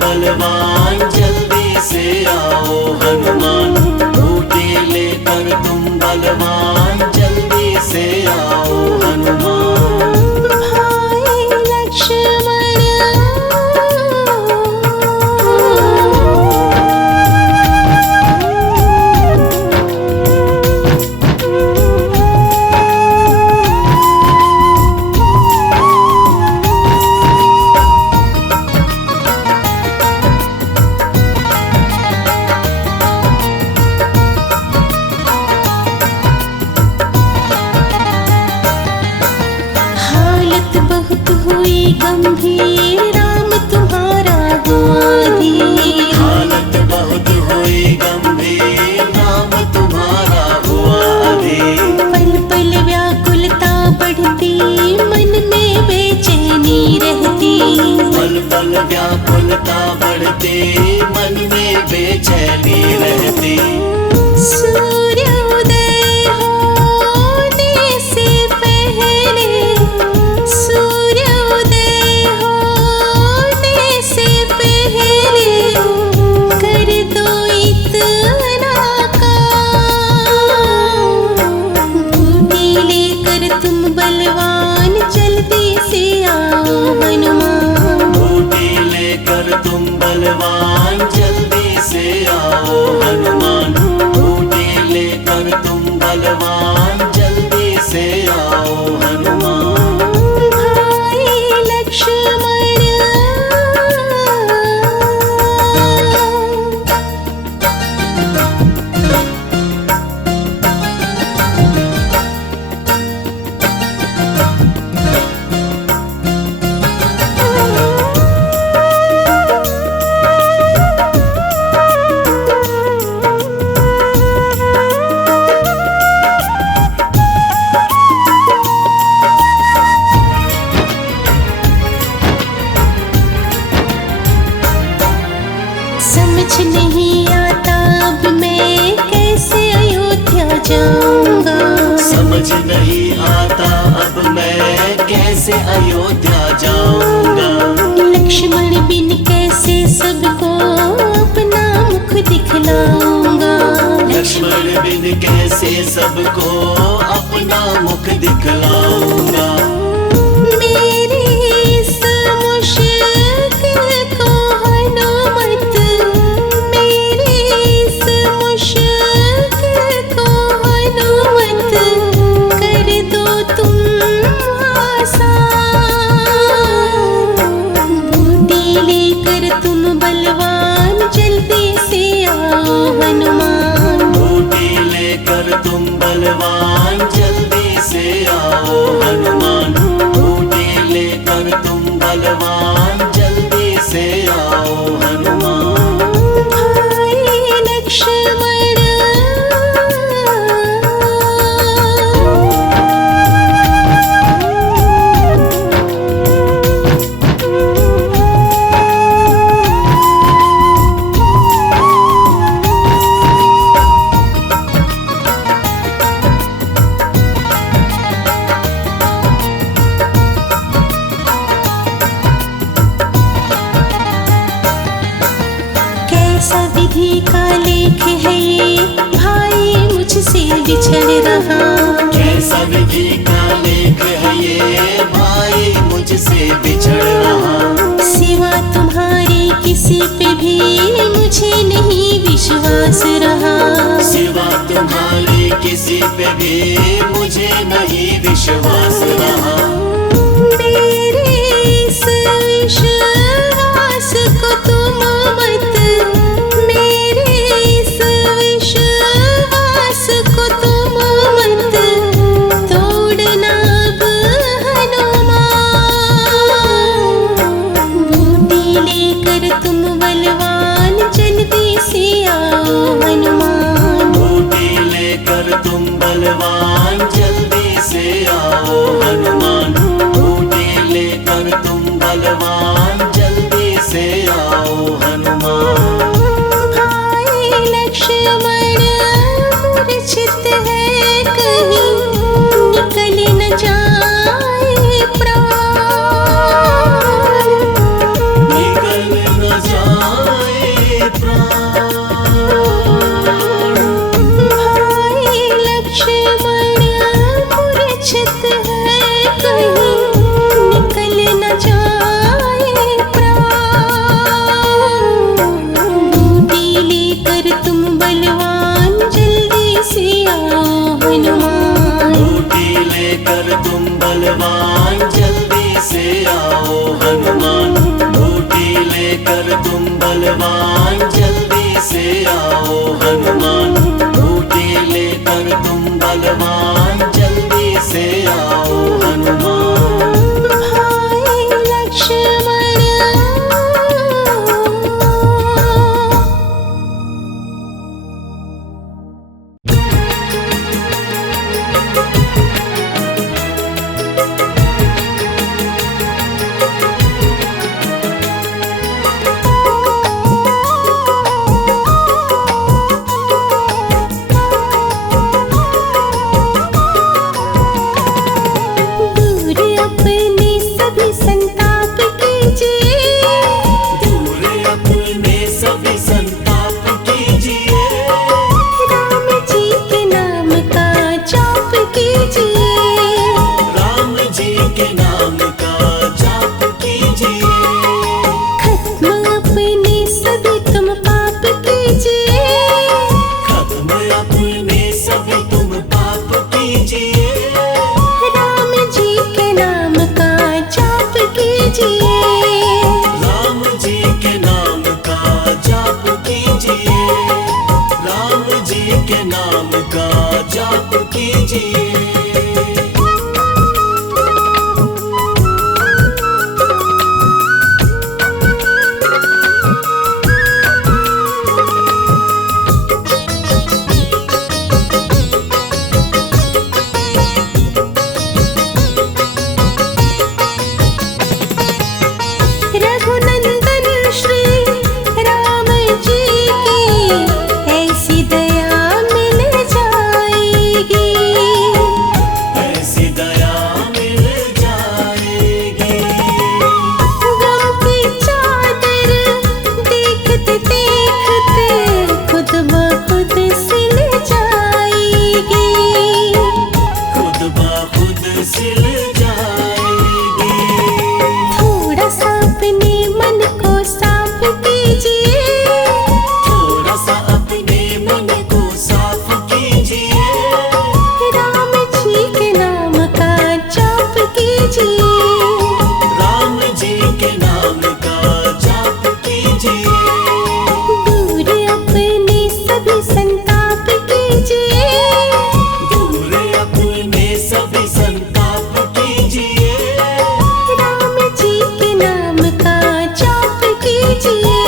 बलवान जल्दी से आओ हनुमान। बूटी लेकर तुम बलवान जल्दी से आओ हनुमान। भाई लक्ष्मण गंभीर, राम तुम्हारा हुआ धीर। हालत बहुत हुई गंभीर, राम तुम्हारा हुआ अधीर। पल पल व्याकुलता बढ़ती, मन में बेचैनी रहती। पल पल व्याकुलता बढ़ती, मन में बेचैनी रहती। सूर्योदय होने से पहले, सूर्योदय होने से पहले कर दो इतना काम। बूटी लेकर तुम बलवान जल्दी से आओ हनुमान। बूटी लेकर तुम बलवान जल्दी से आओ हनुमान। बूटी लेकर तुम बलवान जल्दी से आओ हनुमान। भाई लक्ष्मण समझ नहीं आता अब मैं कैसे अयोध्या जाऊंगा। समझ नहीं आता अब मैं कैसे अयोध्या जाऊंगा। लक्ष्मण बिन कैसे सबको अपना मुख दिखलाऊंगा। लक्ष्मण बिन कैसे सबको अपना मुख दिखलाऊंगा। मेरी इस मुश्किल को हनुमत, मेरी इस मुश्किल को हनुमत कर दो तुम आसान। बूटी लेकर तुम बलवान जल्दी से आओ हनुमान। बूटी लेकर तुम बलवान जल्दी से आओ हनुमान। बूटी लेकर तुम बलवान जल्दी से आओ हनुमान। भाई लक्ष्मण कैसा विधि का लेख है ये, भाई मुझसे बिछड़ रहा। कैसा विधि का लेख है ये, भाई मुझसे बिछड़ रहा। सिवा तुम्हारे किसी पे भी मुझे नहीं विश्वास रहा। सिवा तुम्हारे किसी पे भी मुझे नहीं विश्वास रहा। मेरे इस विश्वास को तुम मत, मेरे इस विश्वास को तुम मत तोड़ना अब हनुमान। बूटी लेकर तुम बलवान जल्दी से आओ हनुमान। बूटी लेकर तुम बलवान जल्दी से आओ भाई लक्ष्मण मूर्छित है, कहीं निकल न जाए प्राण। बूटी लेकर तुम बलवान जल्दी से आओ हनुमान। बूटी लेकर तुम बलवान जल्दी से आओ हनुमान। बूटी लेकर तुम बलवान जल्दी से आओ हनुमान। बूटी लेकर तुम बलवान जल्दी से आओ हनुमान। भाई लक्ष्मण दूर अपने सभी संताप कीजिए। दूर अपने सभी संताप कीजिए। राम जी के नाम का जाप कीजिए। राम जी के नाम का जाप कीजिए। खत्म अपने सभी तुम पाप कीजिए। खत्म अपने सभी तुम पाप कीजिए। राम जी के नाम का जाप कीजिए। राम जी के नाम का जाप कीजिए। राम जी के नाम का जाप कीजिए। रघुनंदन श्री राम जी की ऐसी दया मिल जाएगी। ऐसी दया मिल जाएगी। गम की चादर देखते देखते खुद ब खुद सिल जाएगी। खुद ब खुद सिल जाएगी। थोड़ा सा अपने मन को साफ कीजिए। थोड़ा सा अपने मन को साफ कीजिए। राम जी के नाम का जाप कीजिए। राम जी के नाम का जाप कीजिए। दूर अपने सभी संताप कीजिए। दूर अपने सभी संताप कीजिए। राम जी के नाम का जाप कीजिए।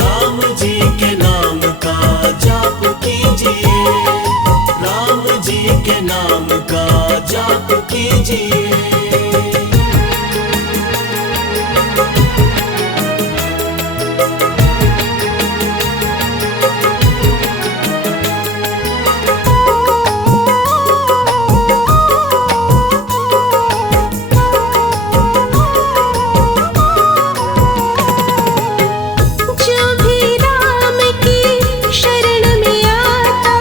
राम जी के नाम का जाप कीजिए। राम जी के नाम का जाप कीजिए। जो भी राम की शरण में आता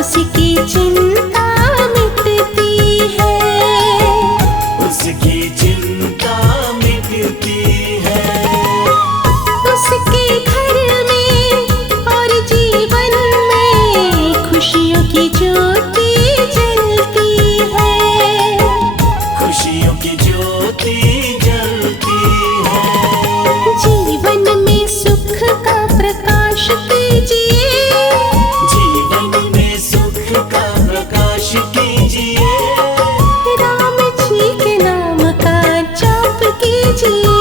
उसकी चिंता मिटती है। उसकी चिंता मिटती है। उसके घर में और जीवन में खुशियों की ज्योति जलती है। खुशियों की ज्योति जलती है। जीवन में सुख का प्रकाश कीजिए। जीवन में सुख का प्रकाश कीजिए। राम जी के नाम का जाप कीजिए।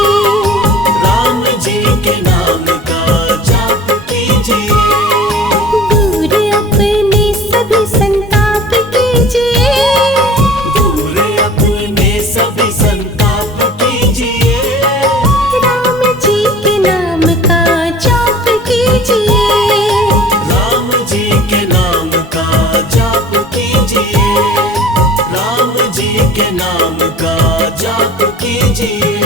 राम जी के नाम का जाप कीजिए। दूर अपने सभी संताप कीजिए। दूर अपने सभी संताप कीजिए। राम जी के नाम का जाप कीजिए। राम जी के नाम का जाप कीजिए। राम जी के नाम का जाप कीजिए।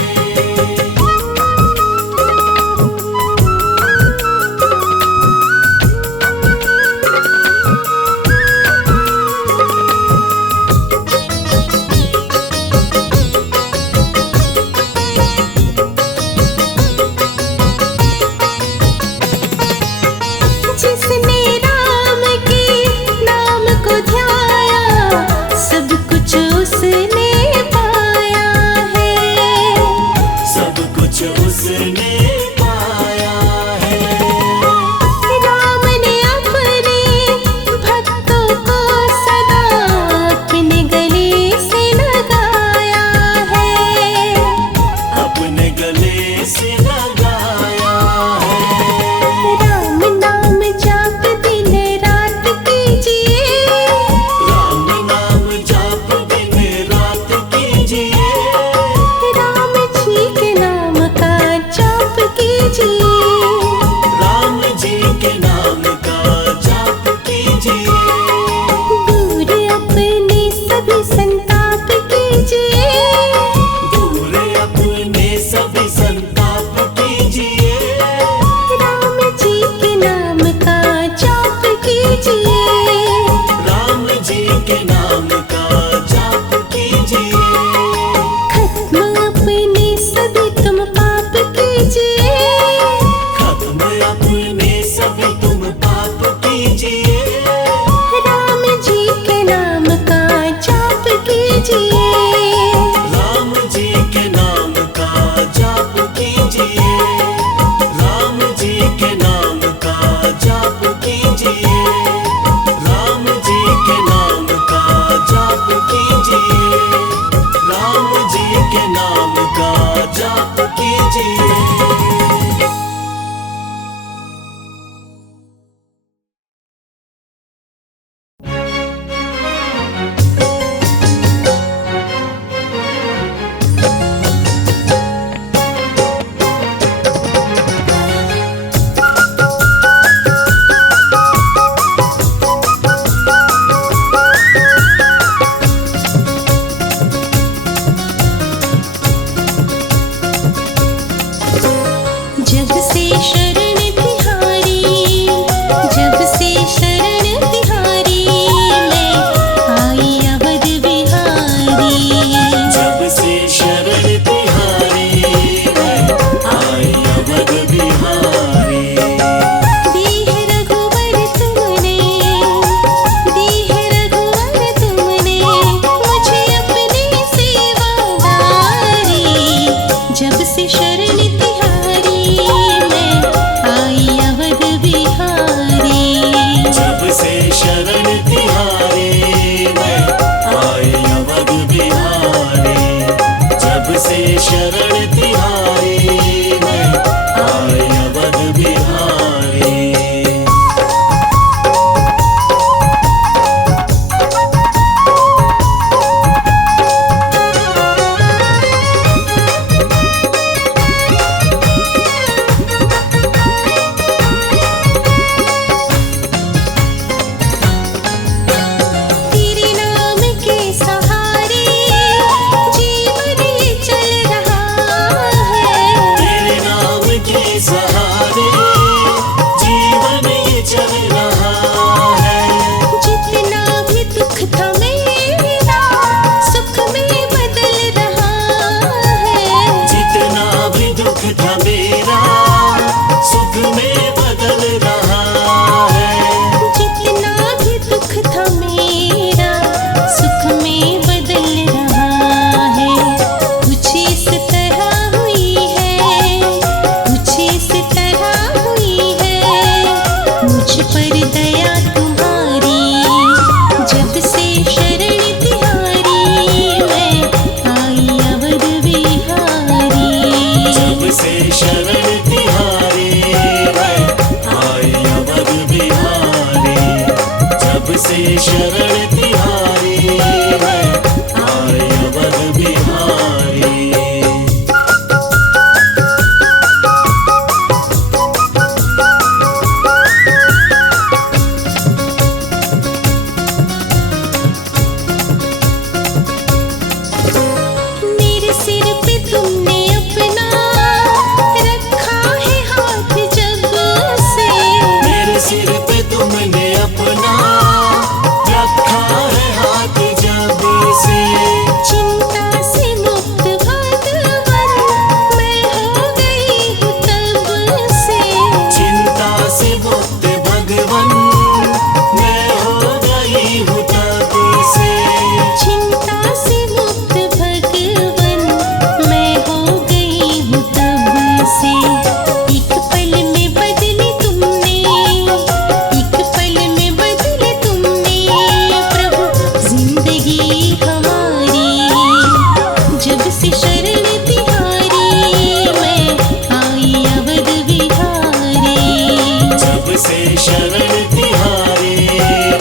शरण तिहारी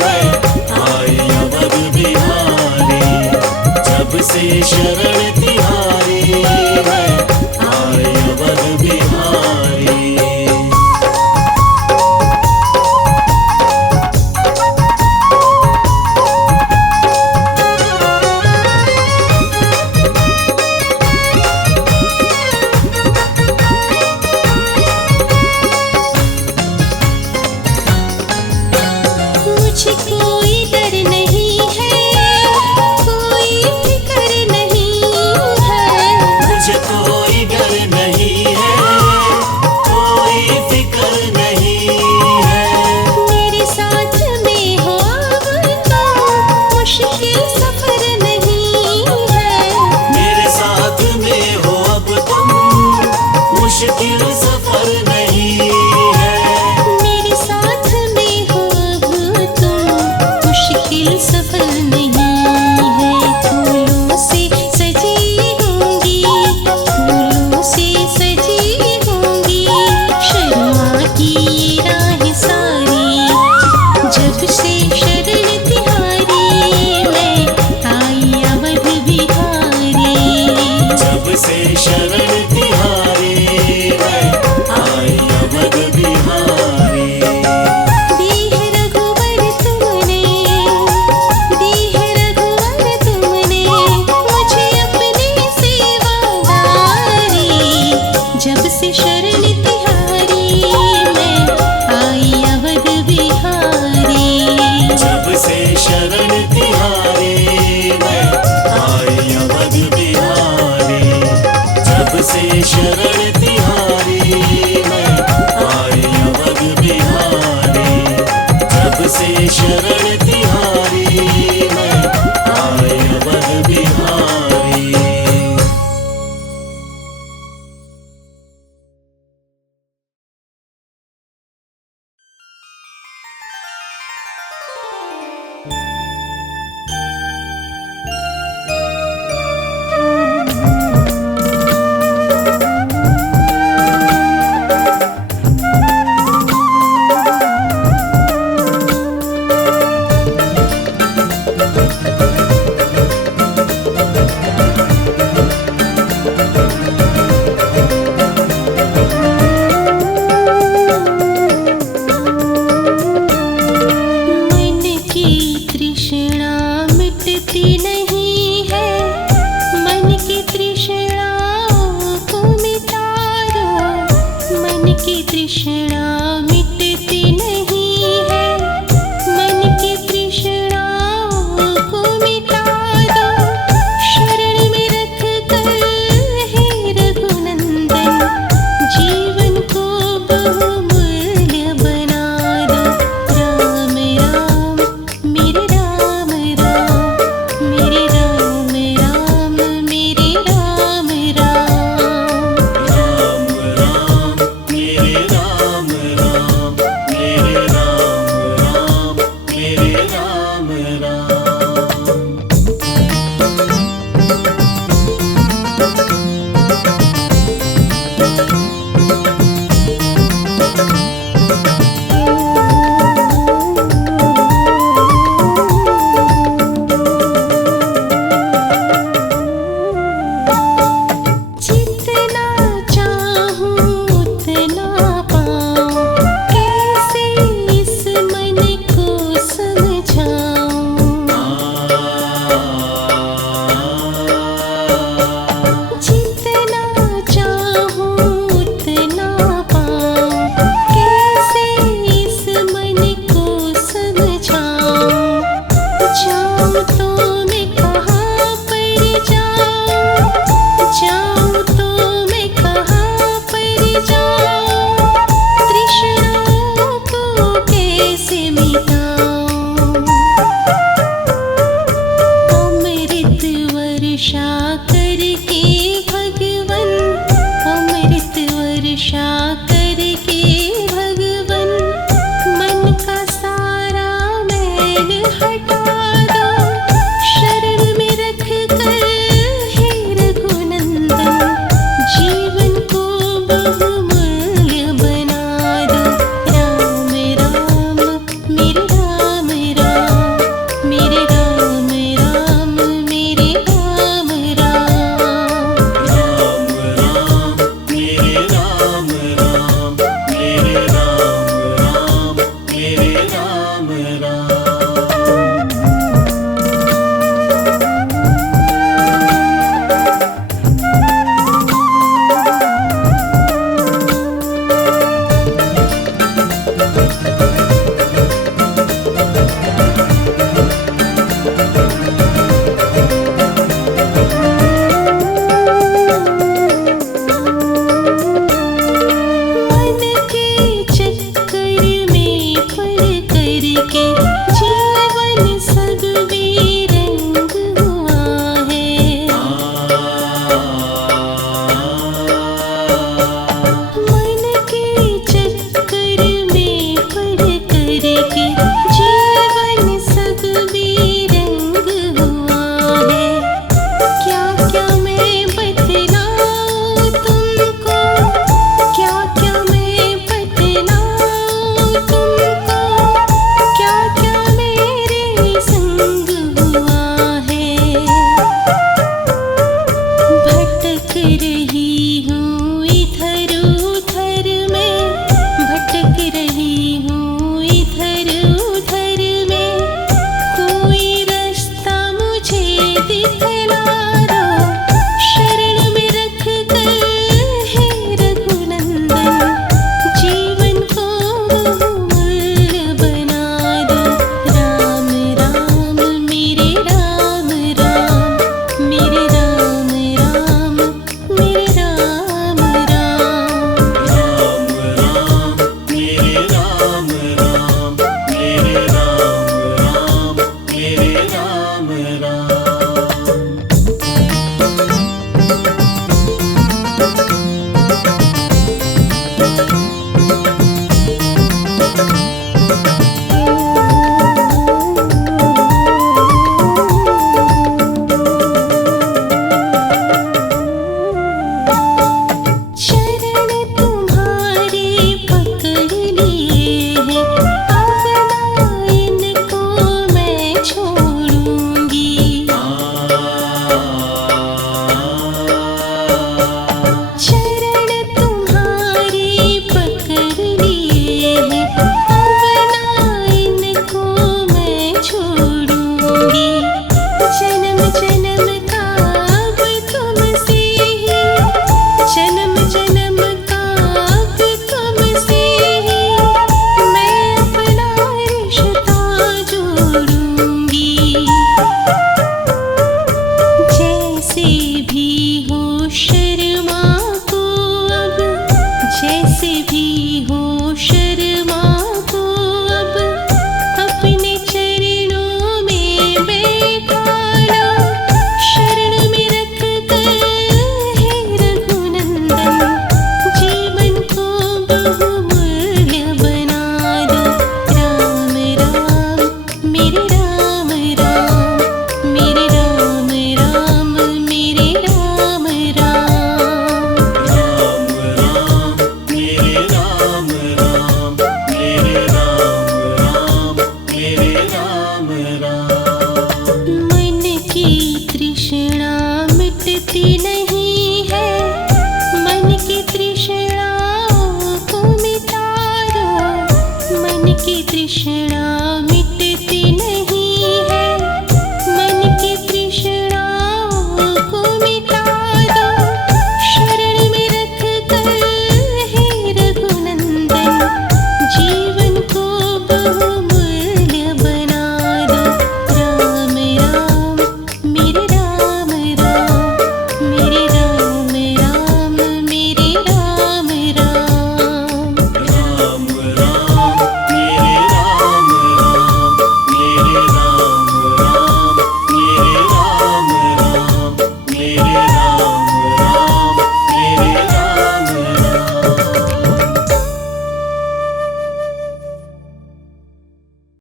मैं आई अवध बिहारी। जब से शरण तिहारी मैं आई अवध बिहारी। मुझे कोई डर नहीं है, कोई फिक्र नहीं है। मुझे कोई डर नहीं है, कोई फिक्र नहीं है। मेरे साथ में हो अब तो मुश्किल सफर नहीं है। मेरे साथ में हो अब तुम, मुश्किल सफर नहीं है। मेरे साथ में हो अब तुम मुश्किल सफर नहीं है। फूलों से सजी होंगी, फूलों से सजी होंगी शर्मा की ये राह सारी। जब से शरण तिहारी मैं आई अवध बिहारी। जब से शरण तिहारी मैं आई अवध बिहारी। दी है रघुवर तुमने, दी है रघुवर तुमने मुझे अपनी सेवादारी। जब से शरण तिहारी मैं आई अवध बिहारी। जब से शरण तिहारी मैं आई अवध बिहारी। जब से शरण तिहारी मैं आई अवध बिहारी। जब से शरण तिहारी मैं आई अवध बिहारी। मन की तृष्णा मिटती नहीं है, मन की तृष्णाओं को मिटा दो। मन की तृष्णा मिटती नहीं है, मन की तृष्णाओं को मिटा दो। शरण में रख कर हे रघुनंदन जीवन को बहुमूल्य बना दो। राम राम मेरे राम राम, मेरे राम राम, मेरे राम राम। राम राम मेरे राम राम, मेरे राम राम, मेरे राम राम। राम राम मेरे राम राम मेरे राम राम। शरण तुम्हारे पकड़ लिए हैं, अब ना इनको मैं छोड़ूंगी। शरण तुम्हारे पकड़ लिए हैं, अब ना इनको मैं छोड़ूंगी। जन्म जन्म का अब तुमसे ही, जन्म जन्म का अब तुमसे ही मैं अपना रिश्ता जोड़ूंगी। जैसे भी हो शर्मा को अब, जैसे भी हो शर्मा को अब, अपने चरणों में बैठा लो। शरण में रख कर हे रघुनंदन, जीवन को बहुमूल्य बना दो। राम राम मेरे राम राम मेरे राम राम मेरे राम राम। राम राम मेरे राम राम मेरे राम राम मेरे राम राम। मन की तृष्णा मिटती नहीं है, मन की तृष्णाओं को मिटा दो। मन की तृष्णा